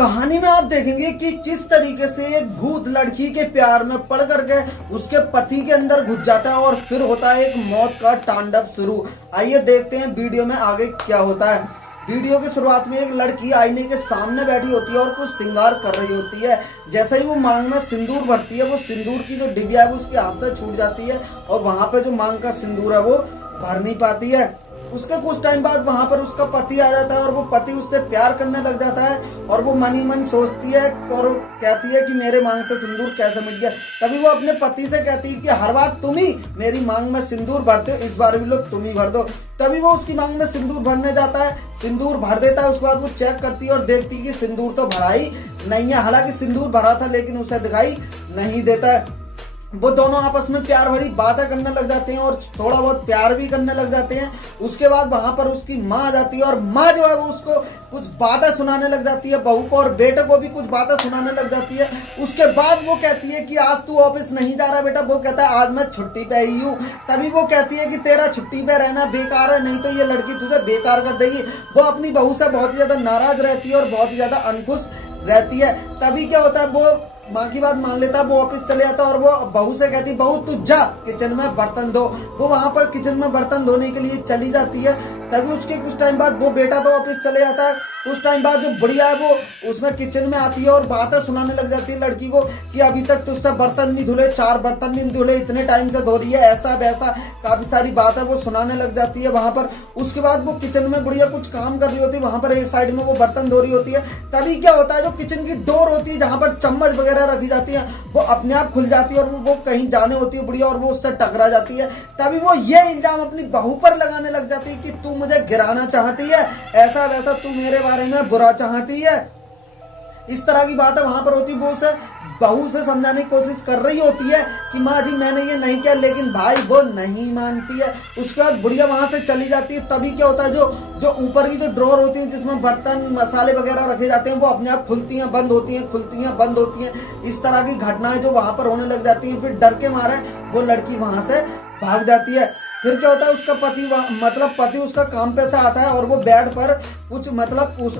कहानी में आप देखेंगे कि किस तरीके से एक भूत लड़की के प्यार में पड़ करके उसके पति के अंदर घुस जाता है और फिर होता है एक मौत का तांडव शुरू। आइए देखते हैं वीडियो में आगे क्या होता है। वीडियो की शुरुआत में एक लड़की आईने के सामने बैठी होती है और कुछ श्रृंगार कर रही होती है। जैसे ही वो मांग में सिंदूर भरती है, वो सिंदूर की जो डिबिया है वो उसके हाथ से छूट जाती है और वहां पे जो मांग का सिंदूर है वो भर नहीं पाती है। उसके कुछ टाइम बाद वहां पर उसका पति आ जाता है और वो पति उससे प्यार करने लग जाता है और वो मन ही मन सोचती है और कहती है कि मेरे मांग से सिंदूर कैसे मिट गया। तभी वो अपने पति से कहती है कि हर बार तुम ही मेरी मांग में सिंदूर भरते हो, इस बार भी लो तुम ही भर दो। तभी वो उसकी मांग में सिंदूर भरने जाता है, सिंदूर भर देता है। उसके बाद वो चेक करती है और देखती है कि सिंदूर तो भरा ही नहीं है। हालांकि सिंदूर भरा था लेकिन उसे दिखाई नहीं देता है। वो दोनों आपस में प्यार भरी बातें करने लग जाते हैं और थोड़ा बहुत प्यार भी करने लग जाते हैं। उसके बाद वहां पर उसकी माँ आ जाती है और माँ जो है वो उसको कुछ बातें सुनाने लग जाती है, बहू को और बेटे को भी कुछ बातें सुनाने लग जाती है। उसके बाद वो कहती है कि आज तू ऑफिस नहीं जा रहा बेटा। वो कहता है आज मैं छुट्टी पे आई हूँ। तभी वो कहती है कि तेरा छुट्टी पे रहना बेकार है, नहीं तो ये लड़की तुझे बेकार कर देगी। वो अपनी बहू से बहुत ही ज्यादा नाराज रहती है और बहुत ही ज्यादा अनखुश रहती है। तभी क्या होता है, वो माँ की बात मान लेता है, वो ऑफिस चले जाता है और वो बहू से कहती, बहू तू जा किचन में बर्तन धो। वो वहां पर किचन में बर्तन धोने के लिए चली जाती है। तभी उसके कुछ टाइम बाद वो बेटा तो ऑफिस चले जाता है। कुछ टाइम बाद जो बुढ़िया है वो उसमें किचन में आती है और बातें सुनाने लग जाती है लड़की को कि अभी तक तुझसे बर्तन नहीं धुले, 4 बर्तन नहीं धुले, इतने टाइम से धो रही है, ऐसा वैसा काफी सारी बातें वो सुनाने लग जाती है वहां पर। उसके बाद वो किचन में बुढ़िया कुछ काम कर रही होती है, वहां पर एक साइड में वो बर्तन धो रही होती है। तभी क्या होता है, जो किचन की डोर होती है जहां पर चम्मच वगैरह रखी जाती है वो अपने आप खुल जाती है और वो कहीं जाने होती है बुढ़िया और वो उससे टकरा जाती है। तभी वो ये इल्जाम अपनी बहू पर लगाने लग जाती है कि तू मुझे गिराना चाहती है, ऐसा वैसा, तू मेरे बारे में बुरा चाहती है। इस तरह की बातें वहां पर होती है। वो उसे बहू से समझाने की कोशिश कर रही होती है कि माँ जी मैंने ये नहीं किया, लेकिन भाई वो नहीं मानती है। उसके बाद बुढ़िया वहां से चली जाती है। तभी क्या होता है, जो ऊपर की जो ड्रॉर होती है जिसमें बर्तन मसाले वगैरह रखे जाते हैं वो अपने आप खुलती हैं बंद होती हैं, खुलती हैं बंद होती हैं। इस तरह की घटनाएं जो वहां पर होने लग जाती हैं। फिर डर के मारे वो लड़की वहां से भाग जाती है। फिर क्या होता है, उसका पति उसका काम पे से आता है और वो बेड पर कुछ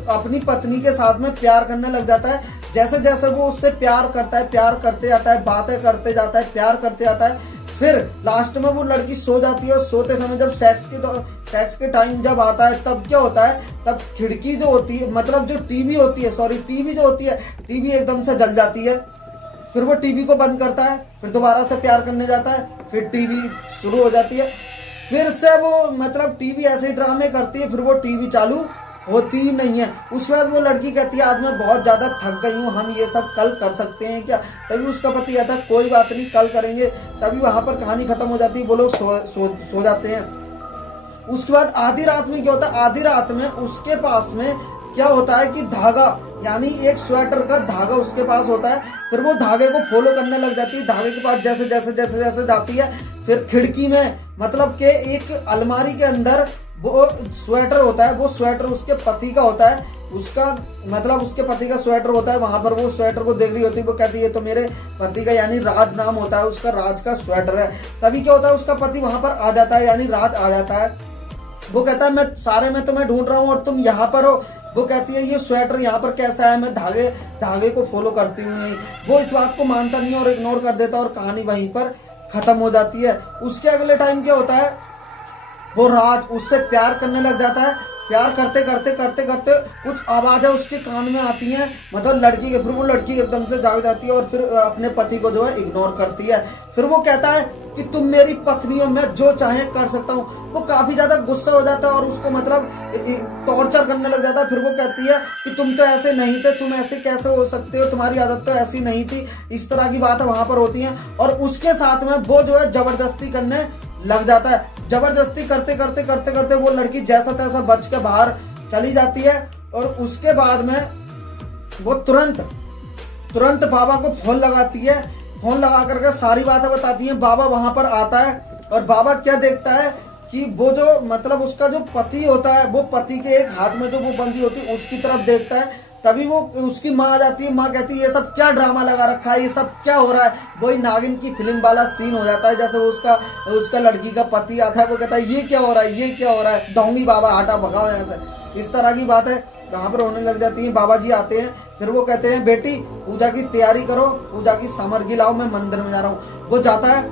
अपनी पत्नी के साथ में प्यार करने लग जाता है। जैसे जैसे वो उससे प्यार करता है, प्यार करते जाता है, बातें करते जाता है, प्यार करते जाता है। फिर लास्ट में वो लड़की सो जाती है और सोते समय जब सेक्स के टाइम जब आता है तब क्या होता है, तब खिड़की जो होती है, जो टीवी होती है, टीवी एकदम से जल जाती है। फिर वो टीवी को बंद करता है, फिर दोबारा से प्यार करने जाता है, फिर टीवी शुरू हो जाती है। फिर से वो टीवी ऐसे ड्रामे करती है, फिर वो टीवी चालू होती ही नहीं है। उसके बाद वो लड़की कहती है आज मैं बहुत ज्यादा थक गई हूँ, हम ये सब कल कर सकते हैं क्या। तभी उसका पति कहता है कोई बात नहीं, कल करेंगे। तभी वहां पर कहानी खत्म हो जाती है, वो लोग सो जाते हैं। उसके बाद आधी रात में क्या होता है, आधी रात में उसके पास में क्या होता है कि धागा, यानी एक स्वेटर का धागा उसके पास होता है। फिर वो धागे को फॉलो करने लग जाती है। धागे के पास जैसे जैसे जैसे जैसे जाती है, फिर खिड़की में के एक अलमारी के अंदर वो स्वेटर होता है। वो स्वेटर उसके पति का होता है, उसके पति का स्वेटर होता है। वहां पर वो स्वेटर को देख रही होती है। वो कहती है ये तो मेरे पति का, यानी राज नाम होता है उसका, राज का स्वेटर है। तभी क्या होता है, उसका पति वहां पर आ जाता है, यानी राज आ जाता है। वो कहता है मैं सारे में तुम्हें ढूंढ रहा हूँ और तुम यहाँ पर हो। वो कहती है ये स्वेटर यहाँ पर कैसा है, मैं धागे को फॉलो करती हूँ नहीं। वो इस बात को मानता नहीं और इग्नोर कर देता और कहानी वहीं पर खत्म हो जाती है। उसके अगले टाइम क्या होता है, वो राज उससे प्यार करने लग जाता है। प्यार करते करते करते करते कुछ आवाजें उसके कान में आती हैं, लड़की के। फिर वो लड़की एकदम से जाग जाती है और फिर अपने पति को जो है इग्नोर करती है। फिर वो कहता है कि तुम मेरी पत्नी हो, मैं जो चाहे कर सकता हूँ। वो काफी ज्यादा गुस्सा हो जाता है और उसको टॉर्चर करने लग जाता है। फिर वो कहती है कि तुम तो ऐसे नहीं थे, तुम ऐसे कैसे हो सकते हो, तुम्हारी आदत तो ऐसी नहीं थी। इस तरह की बातें वहां पर होती हैं और उसके साथ में वो जो है जबरदस्ती करने लग जाता है। जबरदस्ती करते करते करते करते वो लड़की जैसा तैसा बच के बाहर चली जाती है और उसके बाद में वो तुरंत बाबा को फोन लगाती है। फोन लगा करके सारी बातें बताती है। बाबा वहां पर आता है और बाबा क्या देखता है कि वो जो उसका जो पति होता है, वो पति के एक हाथ में जो वो बंदी होती है उसकी तरफ देखता है। तभी वो उसकी माँ आ जाती है। माँ कहती है ये सब क्या ड्रामा लगा रखा है, ये सब क्या हो रहा है। वही नागिन की फिल्म वाला सीन हो जाता है, जैसे उसका लड़की का पति आता है, वो कहता है ये क्या हो रहा है, ये क्या हो रहा है, डोंगी बाबा हटा भगाओ यहाँ से। इस तरह की बात है वहां पर होने लग जाती है। बाबा जी आते हैं फिर वो कहते हैं बेटी पूजा की तैयारी करो, पूजा की सामग्री लाओ, मैं मंदिर में जा रहा हूँ। वो जाता है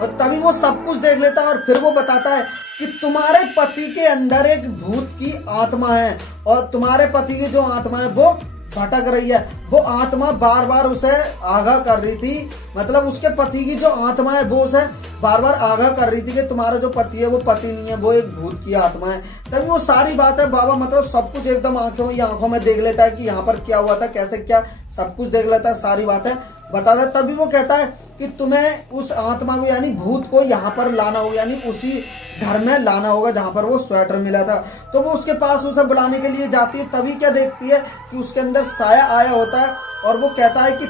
और तभी वो सब कुछ देख लेता है और फिर वो बताता है कि तुम्हारे पति के अंदर एक भूत की आत्मा है और तुम्हारे पति की जो आत्मा है वो भटक रही है। वो आत्मा बार बार उसे आगाह कर रही थी, मतलब उसके पति की जो आत्मा है वो उसे बार बार आगाह कर रही थी कि तुम्हारा जो पति है वो पति नहीं है, वो एक भूत की आत्मा है। तभी वो सारी बात है बाबा मतलब सब कुछ एकदम आंखों में देख लेता है कि यहाँ पर क्या हुआ था, कैसे क्या सब कुछ देख लेता है, सारी बातें बताता है। तभी वो कहता है कि तुम्हें उस आत्मा को यानी भूत को यहाँ पर लाना होगा, यानी उसी घर में लाना होगा जहाँ पर वो स्वेटर मिला था। तो वो उसके पास उसे बुलाने के लिए जाती है। तभी क्या देखती है कि उसके अंदर साया आया होता है और वो कहता है कि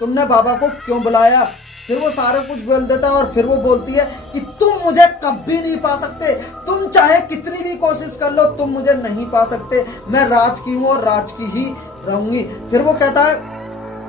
तुमने बाबा को क्यों बुलाया। फिर वो सारा कुछ बोल देता है और फिर वो बोलती है कि तुम मुझे कभी नहीं पा सकते, तुम चाहे कितनी भी कोशिश कर लो तुम मुझे नहीं पा सकते, मैं राज की हूँ और राज की ही रहूंगी। फिर वो कहता है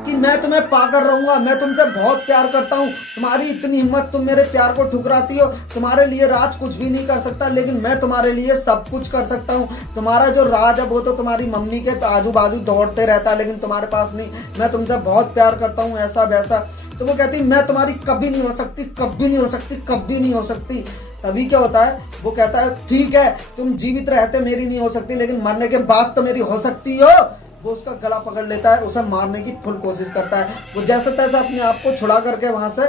कि मैं तुम्हें पाकर रहूंगा, मैं तुमसे बहुत प्यार करता हूँ, तुम्हारी इतनी हिम्मत, तुम मेरे प्यार को ठुकराती हो, तुम्हारे लिए राज कुछ भी नहीं कर सकता लेकिन मैं तुम्हारे लिए सब कुछ कर सकता हूँ। तुम्हारा जो राज है वो तो तुम्हारी मम्मी के आजू बाजू दौड़ते रहता है लेकिन तुम्हारे पास नहीं, मैं तुमसे बहुत प्यार करता हूँ, ऐसा वैसा। तो वो कहती मैं तुम्हारी कभी नहीं हो सकती, कभी नहीं हो सकती, कभी नहीं हो सकती। तभी क्या होता है वो कहता है ठीक है तुम जीवित रहते मेरी नहीं हो सकती लेकिन मरने के बाद तो मेरी हो सकती हो। वो उसका गला पकड़ लेता है, उसे मारने की फुल कोशिश करता है। वो जैसे तैसे अपने आप को छुड़ा करके वहां से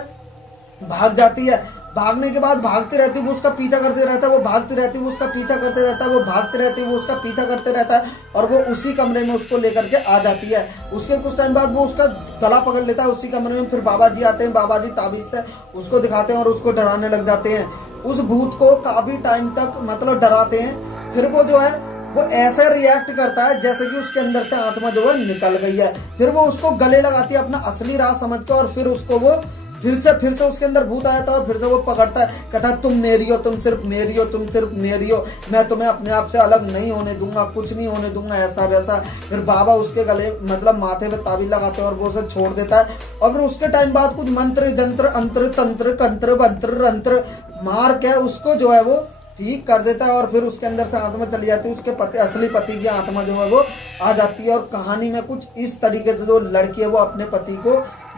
भाग जाती है। भागने के बाद भागती रहती है, वो उसका पीछा करते रहता है, वो भागती रहती है, वो उसका पीछा करते रहता है, वो भागती रहती है, वो उसका पीछा करते रहता है और वो उसी कमरे में उसको लेकर के आ जाती है। उसके कुछ टाइम बाद वो उसका गला पकड़ लेता है उसी कमरे में। फिर बाबा जी आते हैं, बाबा जी ताबीज से उसको दिखाते हैं और उसको डराने लग जाते हैं। उस भूत को काफी टाइम तक मतलब डराते हैं। फिर वो जो है वो ऐसे रिएक्ट करता है जैसे कि उसके अंदर से आत्मा जो है निकल गई है। फिर वो उसको गले लगाती है अपना असली राज समझ के और फिर उसको वो फिर से उसके अंदर भूत आया था और फिर से वो पकड़ता है, कहता है तुम मेरी हो, तुम सिर्फ मेरी हो, तुम सिर्फ मेरी हो, मैं तुम्हें अपने आप से अलग नहीं होने दूंगा, कुछ नहीं होने दूंगा, ऐसा वैसा। फिर बाबा उसके गले मतलब माथे पे ताबीज लगाते हैं और वो उसे छोड़ देता है। और फिर उसके टाइम बाद कुछ मंत्र जंत्र अंतर तंत्र कंत्र बंत्र रंत्र मार के उसको जो है वो ठीक कर देता है और फिर उसके अंदर से आत्मा चली जाती है, उसके पति असली पति की आत्मा जो है वो आ जाती है। और कहानी में कुछ इस तरीके से जो लड़की है वो अपने पति को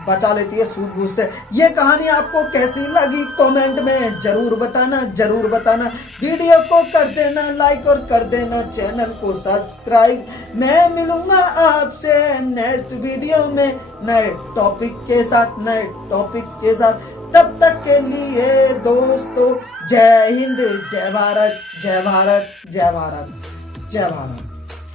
बचा लेती है सूझबूझ से। ये कहानी आपको कैसी लगी कमेंट में जरूर बताना, जरूर बताना। वीडियो को कर देना लाइक और कर देना चैनल को सब्सक्राइब। मैं मिलूंगा आपसे नेक्स्ट वीडियो में नए टॉपिक के साथ। तब तक के लिए दोस्तों जय हिंद, जय भारत, जय भारत, जय भारत, जय भारत।